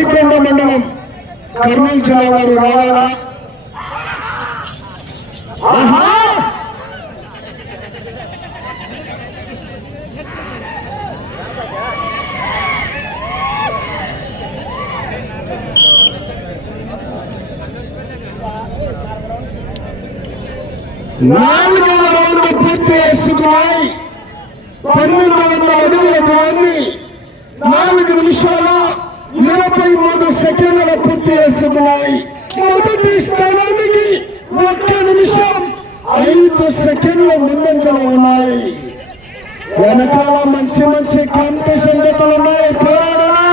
పత్తికొండ మండలం కర్నూలు జిల్లా వారు రావాలా? నాలుగవ రౌండ్ పూర్తి చేసుకున్నాయి. పన్నెండు వందల అడుగుల దూరాన్ని నాలుగు నిమిషాల ఇరవై మూడు సెకండ్లు పూర్తి చేస్తున్నాయి. మొదటి స్థానానికి ఒక్క నిమిషం ఐదు సెకండ్ల ముందంజలు ఉన్నాయి. వెనకాల మంచి మంచి కాంపిటీషన్ జతలు ఉన్నాయి. పోరాడరా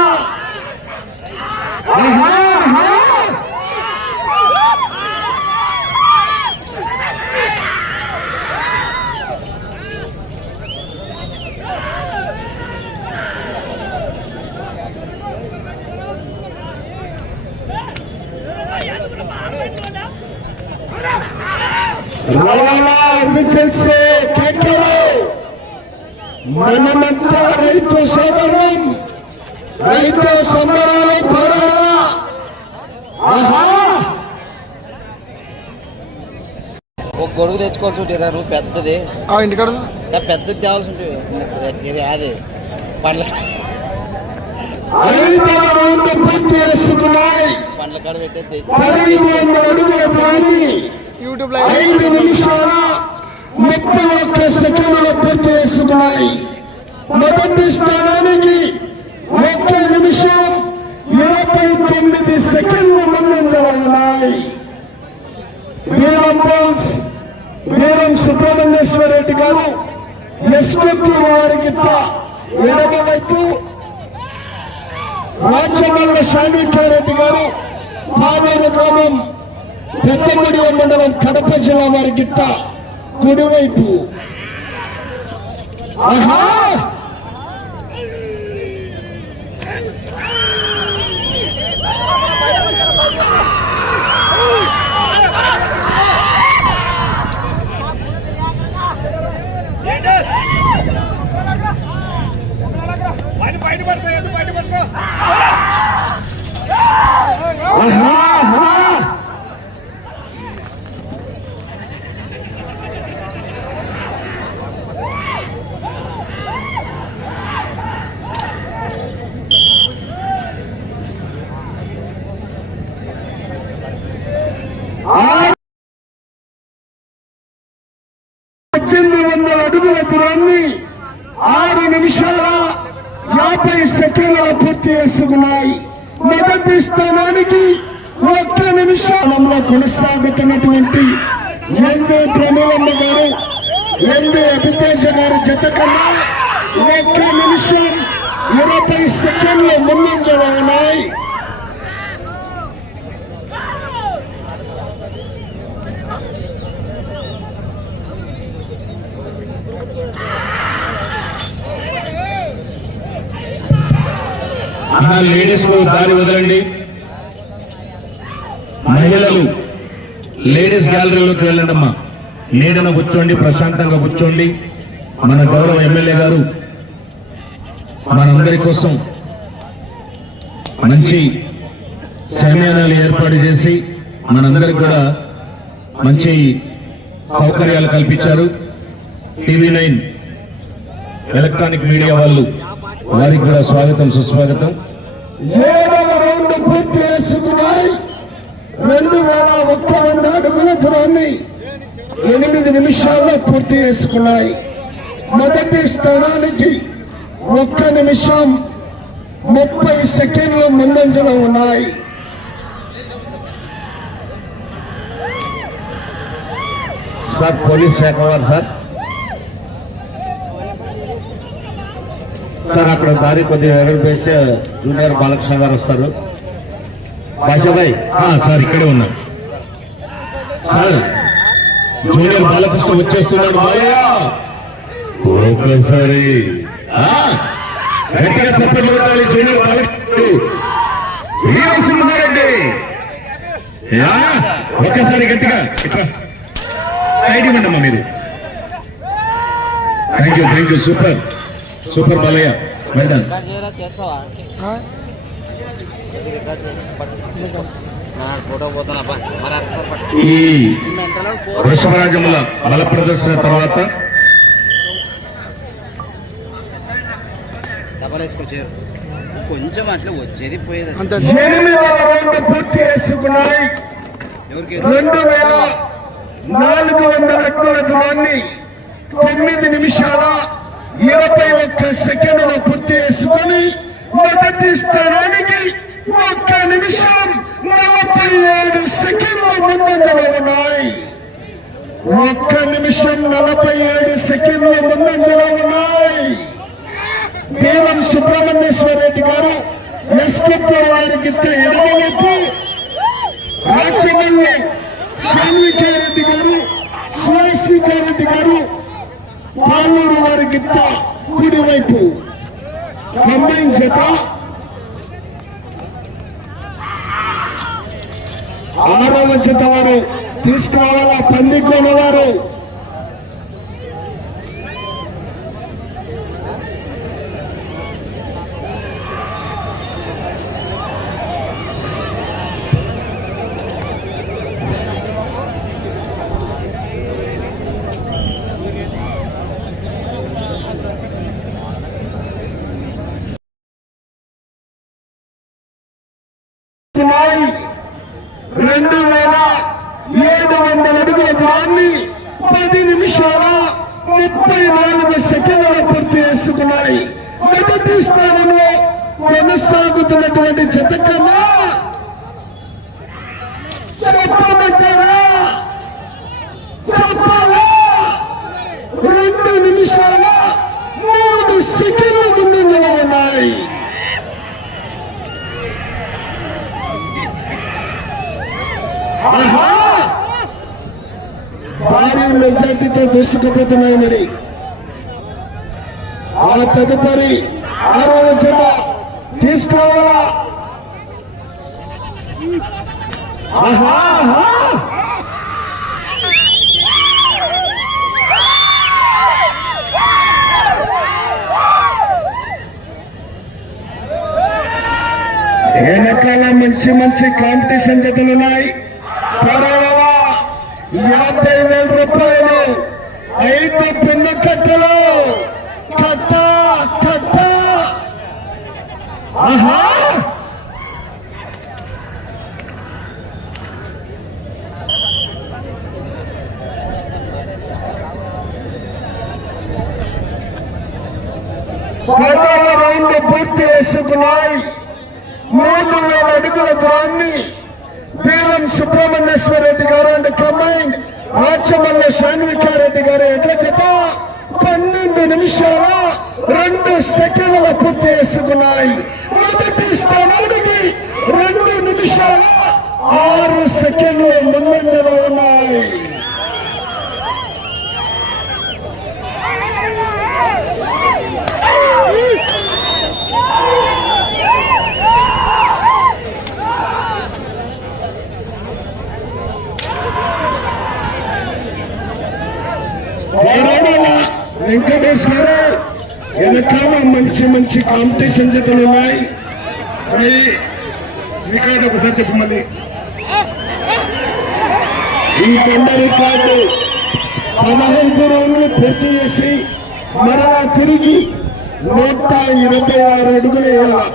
రవాణా చేసే కేకలు మనమంతా రైతు సోదరం రైతు సంబరాలు ఆహా! ఒక గొడుగు తెచ్చుకోవాల్సి ఉంటుంది నువ్వు పెద్దది. ఆ ఇంటికాడ? పెద్దది తేవాల్సి ఉంటుంది ఇది అది పండ్ల. పండ్ల కాడ పెట్టేది యూట్యూబ్లో ఐదు నిమిషాల ముప్పై ఒక్క సెకండ్లు పూర్తి మొదటి స్థానానికి ఒక్క నిమిషం ఇరవై తొమ్మిది సెకండ్లు ముందంజలో ఉన్నాయి వీరం బోల్స్ వీరం సుబ్రహ్మణ్యేశ్వర రెడ్డి గారు ఎస్కొత్తూరు వారి గిత్త ఎడమ వైపు రాచమల్ల శానిక్యారెడ్డి గారు పాలేరు గ్రామం పెద్దగుడి మండలం కడప జిల్లా వారి గిత్త కుడివైపు. ఆహా! బయట ఆహా పద్దెనిమిది వందల అడుగుల దూరాన్ని ఆరు నిమిషాల యాభై సెకండ్ల పూర్తి చేసుకున్నారు మొదటి స్థానానికి ఒక్క నిమిషంలో కొనసాగుతున్నటువంటి ఎందే ప్రమీలమ్మ గారు ఎందే అభితేజ గారు జత కన్నా ఒక్క నిమిషం ఇరవై సెకండ్ల ముందంజలో ఉన్నాయి లేడీస్ దారి వదలండి. మహిళలు లేడీస్ గ్యాలరీలోకి వెళ్ళండి అమ్మా నీడన కూర్చోండి ప్రశాంతంగా కూర్చోండి. మన గౌరవ ఎమ్మెల్యే గారు మనందరి కోసం మంచి సమయానాలు ఏర్పాటు చేసి మనందరికి కూడా మంచి సౌకర్యాలు కల్పించారు. టీవీ నైన్ ఎలక్ట్రానిక్ మీడియా వాళ్ళు వారికి కూడా స్వాగతం సుస్వాగతం. ఏడవ రౌండ్ పూర్తి చేసుకున్నాయి. రెండు వేల ఒక్క వంద అడుగుల దూరాన్ని ఎనిమిది నిమిషాల్లో పూర్తి చేసుకున్నాయి. మొదటి స్థానానికి ఒక్క నిమిషం ముప్పై సెకండ్ల ముందంజలో ఉన్నాయి. సార్ పోలీస్ శాఖ వారు సార్. సార్ అక్కడ దారి కొద్దిగా ఎవరు వేస్తే జూనియర్ బాలకృష్ణ గారు వస్తారు. భాషాబాయ్ సార్ ఇక్కడే ఉన్నారు సార్ జూనియర్ బాలకృష్ణ వచ్చేస్తున్నాడు. బాలయ్య ఒక్కసారి ఆ, గట్టిగా చప్పట్లు కొట్టాలి జూనియర్ బాలకృష్ణుడు. వీరసింహారెడ్డి యా, ఒక్కసారి గట్టిగా సైడ్ ఇవ్వండి అమ్మా మీరు. Thank you thank you super super Balayya. Well done ఈ వృషభరాజముల బల ప్రదర్శన తర్వాత కొంచెం అట్లా వచ్చేది పోయేది రౌండ్ పూర్తి చేసుకున్నాయి. ఎవరికి? రెండు వేల నాలుగు వందల అడుగుల దూరాన్ని తొమ్మిది నిమిషాల ఇరవై ఒక్క సెకండ్ల పూర్తి చేసుకొని మొదటి స్థానానికి ఒక్క నిమిషం నలభై ఏడు సెకండ్లు ముందంజలో ఉన్నాయి. ఒక్క నిమిషం నలభై ఏడు సెకండ్లు ముందంజలో ఉన్నాయి. దేవం సుబ్రహ్మణ్యేశ్వర రెడ్డి గారు ఎస్కొత్త వారికి ఎడమవైపు రాచమల్లి శాన్వికారెడ్డి గారు సురేశ్వరారెడ్డి గారు పాలూరు వారి గిత్త కుడివైపు. కంబైన్ చేత ఆరో వచ్చిన వారు తీసుకురావాలా? పందికోన వారు ఉన్నాయి. రెండు వేల ఏడు వందల అడుగుల దూరాన్ని పది నిమిషాల ముప్పై నాలుగు సెకండ్ల పూర్తి చేసుకున్నాయి మొదటి స్థానంలో ఉన్నటువంటి జత కన్నా రెండు నిమిషాల మూడు సెకండ్ల ముందంజలో ఉన్నాయి భారీ మెజార్టీతో దూసుకుపోతున్నాయి మరి. ఆ తదుపరి ఆరో జత తీసుకోవాలా? వెనకాల మంచి మంచి కాంపిటీషన్ జతలు ఉన్నాయి. యాభై వేల రూపాయలు. ఐదు పిన్న కట్టలు. ఆహా రౌండ్ పూర్తి చేసుకున్నాయి. మూడు వేల అడుగుల దూరాన్ని బీరం సుబ్రహ్మణ్యేశ్వర రెడ్డి గారు అండ్ కంబైన్ రాచమల్ల శాన్వికారెడ్డి గారు ఎట్ల చేత పన్నెండు నిమిషాల రెండు సెకండ్ల పూర్తి చేసుకున్నాయి. మొదటి స్థానానికి రెండు నిమిషాల ఆరు సెకండ్ల ముందంజలో ఉన్నాయి. వెంకటేశ్వర వెంకటేష్ వెనకాల మంచి మంచి కాంపిటీషన్ జతలు ఉన్నాయి. సాయి రికార్డు ఒకసారి చెప్పమని ఈ పండ రికార్డు పదహైదు రోజులు పూర్తి చేసి మరలా తిరిగి నూట ఇరవై ఆరు అడుగులు వేయాలి.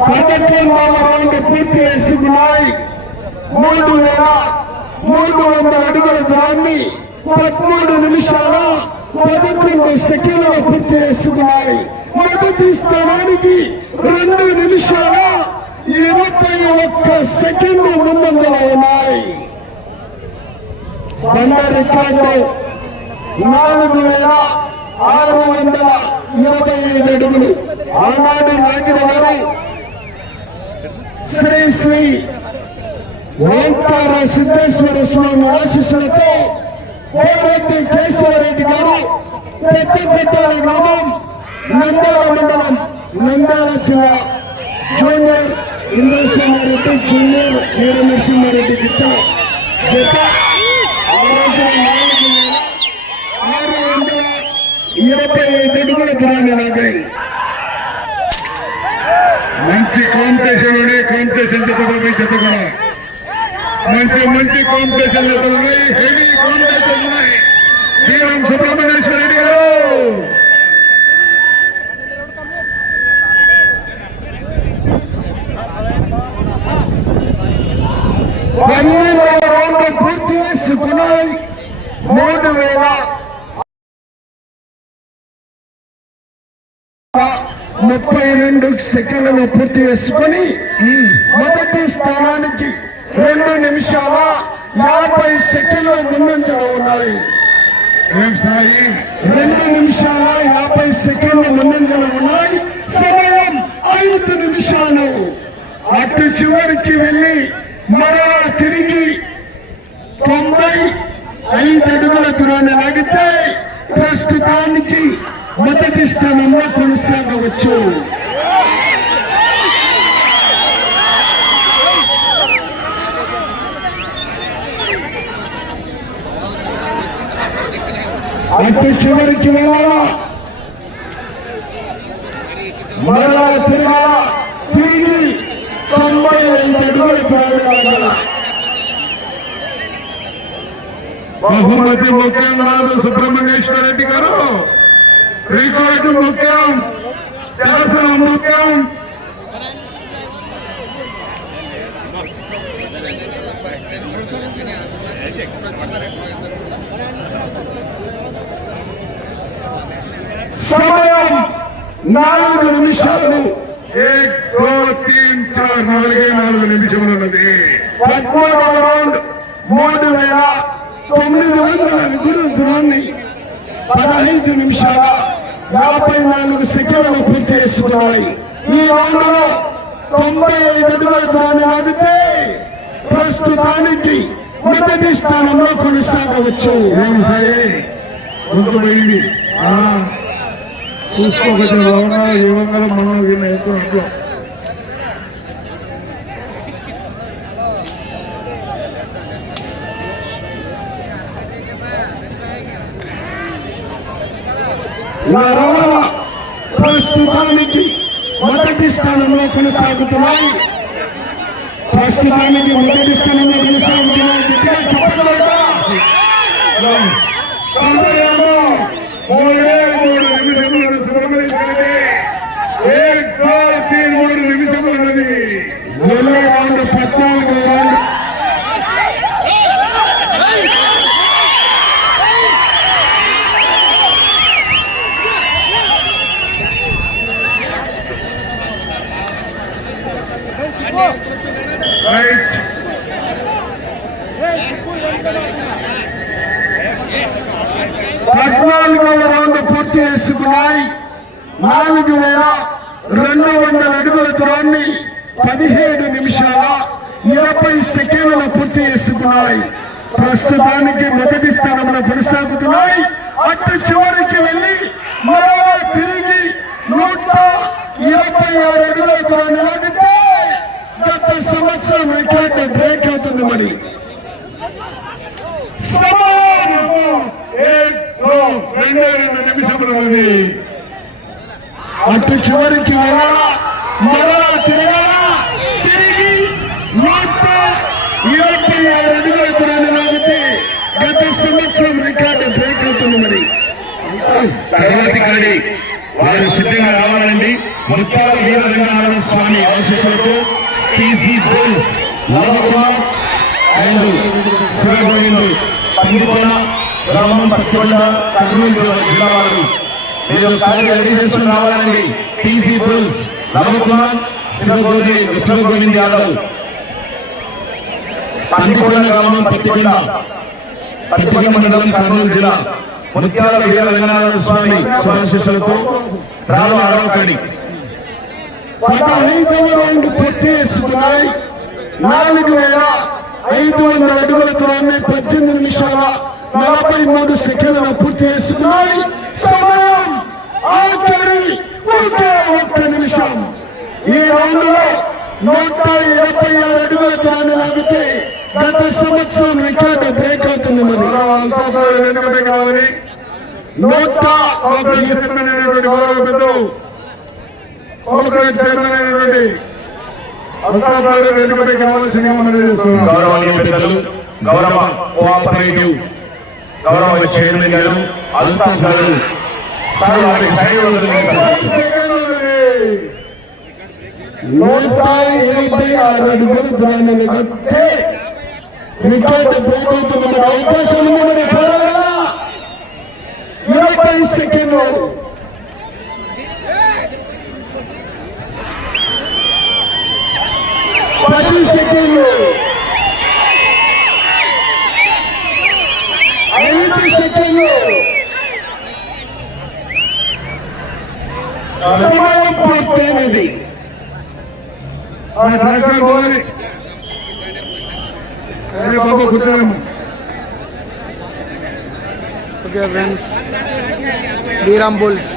పదకొండవ రౌండ్ పూర్తి చేసుకున్నాయి మూడు వేల మూడు వందల అడుగుల దూరాన్ని పదమూడు నిమిషాల పదకొండు సెకండ్ల పూర్తి చేసుకున్నాయి. మొదటి స్థానానికి రెండు నిమిషాల ఇరవై ఒక్క సెకండ్ ముందంజలో ఉన్నాయి. బండ రికార్డు నాలుగు వేల ఆరు వందల ఇరవై ఐదు అడుగులు. ఆనాడు లాంటిన వారు శ్రీ శ్రీ ఓంకార సిద్ధేశ్వర స్వామి ఆశీస్సులతో కోరెడ్డి కేశవరెడ్డి గారి పెద్దపెట్టాల గ్రామం నంద్యాల మండలం నంద్యాల జిల్లా. జూనియర్ ఇంద్రసింహారెడ్డి జూనియర్ వీర నరసింహారెడ్డి గిట్ట జత ఆరు వందల ఇరవై ఐదు అడుగుల దూరాన్ని లాగాయి. మంచి కాంపిటీషన్ అనే కాంపిటీషన్ జతపై జత కూడా మంచి మంచి కాంపిటీషన్ ఉన్నాయి హెవీ కాంపిటీషన్ ఉన్నాయి. శ్రీరామ్ సుబ్రహ్మణ్యేశ్వర రెడ్డి గారు. పన్నెండవ రౌండ్ పూర్తి చేసుకున్నాయి. మూడు వేల ముప్పై రెండు సెకండ్లను పూర్తి చేసుకుని మొదటి స్థానానికి రెండు నిమిషాల యాభై సెకండ్ల ముందంజలో ఉన్నాయి. రెండు నిమిషాల యాభై సెకండ్ల ముందంజలో ఉన్నాయి. సమయం ఐదు నిమిషాలు. అటు చివరికి వెళ్ళి మరలా తిరిగి తొంభై ఐదు అడుగుల దూరాన్ని లాగితే ప్రస్తుతానికి మొదటి స్థానంలో కొనసాగవచ్చు. అటు చివరికి వెళ్ళాలా? మరలా తిరగాల? తిరిగి తొంభై ఐదు అడుగుల దూరాన్ని బహుమతి ముఖ్యం కాదు సుబ్రహ్మణ్యేశ్వర రెడ్డి గారు. రికార్డు ముఖ్యం. శాసనం ముఖ్యం. సమయం నాలుగు నిమిషాలు. నాలుగే నాలుగు నిమిషములు ఉన్నది. పద్మూడవ రౌండ్ మూడు వేల తొమ్మిది వందల విగుడు దూరాన్ని పదహైదు నిమిషాల యాభై నాలుగు సెకండ్లు పూర్తి చేసుకున్నాయి. ఈ రౌండ్లో తొంభై ఐదు అడుగుల దూరాన్ని ఆగితే ప్రస్తుతానికి మొదటి స్థానంలో కొనసాగవచ్చు. ఏం సరే ముందు చూసుకోకపోతే బాగున్నా యువంగా మనం వీళ్ళు వేసుకున్నట్లు ప్రస్తుతానికి మొదటి స్థానంలో కొనసాగుతున్నాయి. ప్రస్తుతానికి మొదటి స్థానంలో కొనసాగుతున్నాయి. చెప్పగలుగుతా. చెప్పగలరా సమయము మూడే మూడు నిమిషములను సుబ్రహ్మణ్యేశ్వరుడి ఏక్ దో తీన్ మూడు నిమిషములు ఉన్నది నెల రౌండ్ పద్నాలుగు రౌండ్ రైట్ పద్నాలుగవ రౌండ్ పూర్తి చేసుకున్నాయి నాలుగు వేల రెండు వందల అడుగుల దూరాన్ని పదిహేడు నిమిషాల ఇరవై సెకండ్లు పూర్తి చేసుకున్నాయి. ప్రస్తుతానికి మొదటి స్థానంలో కొనసాగుతున్నాయి. అటు చివరికి వెళ్ళి మరో తిరిగి నూట ఇరవై ఆరు అడుగుల దూరాన్ని లాగితే గత సంవత్సరం రికార్డు బ్రేక్ అవుతుంది మరి. రెండే రెండు నిమిషములు అటు చివరికి వెళ్ళాలా మరలా తిరగాలా తిరిగి నూట ఇరవై ఆరు అడుగుల దూరాన్ని లాగితే గత సంవత్సరం రికార్డు బ్రేక్ అవుతుంది మరి. తర్వాతి కాడి వారు సిద్ధంగా రావాలండి. ముత్తాల వీర స్వామి ఆశీస్సులతో టీజీ బోల్స్ లవకుమార్ అండ్ శివగోవిందు పందికొండ గ్రామం పక్కికొండ కర్నూలు జిల్లా జిల్లా వారు మీరు కార్య చేసుకుని రావాలండి. TC bulls Lavakumar Shivagodi Vishwagovind Yadav. పందికొండ గ్రామం పత్తికొండ. పత్తికొండ మండలం కర్నూలు జిల్లా. ముత్యాల వీర రంగనాథ స్వామి శుభాశిష్యులతో రావ ఆరోకండి పదహైదవ రౌండ్ పూర్తి చేసుకున్నాయి. నాలుగు వేల ఐదు వందల అడుగుల దూరాన్ని పద్దెనిమిది నిమిషాల నలభై మూడు సెకండ్లను పూర్తి చేస్తున్నాయి. సమయం ఆఖరి ఒకే ఒక్క నిమిషం. ఈ రౌండ్లో నూట ఇరవై ఆరు అడుగుల దూరాన్ని లాగితే గత సంవత్సరం రికార్డు బ్రేక్ అవుతుంది మరి. నూట ఒక గౌరవ పెద్దలు చైర్మన్ అయినటువంటి పెద్దలు గౌరవ కోఆపరేటివ్ గౌరవ చైర్మన్ గారు అల్తాఫ్ గారు నూట ఎనభై ఆరు అడుగులు దూరాన్ని కట్టే రికార్డు పోగొట్టుకున్న అవకాశం పోరాడా ఇరవై సెకండ్లు. పది సెకండ్లు ఐదు సెకండ్లు సమయం పూర్తయినది పోవాలి బాబు ఓకే ఫ్రెండ్స్ బీరామ్ బుల్స్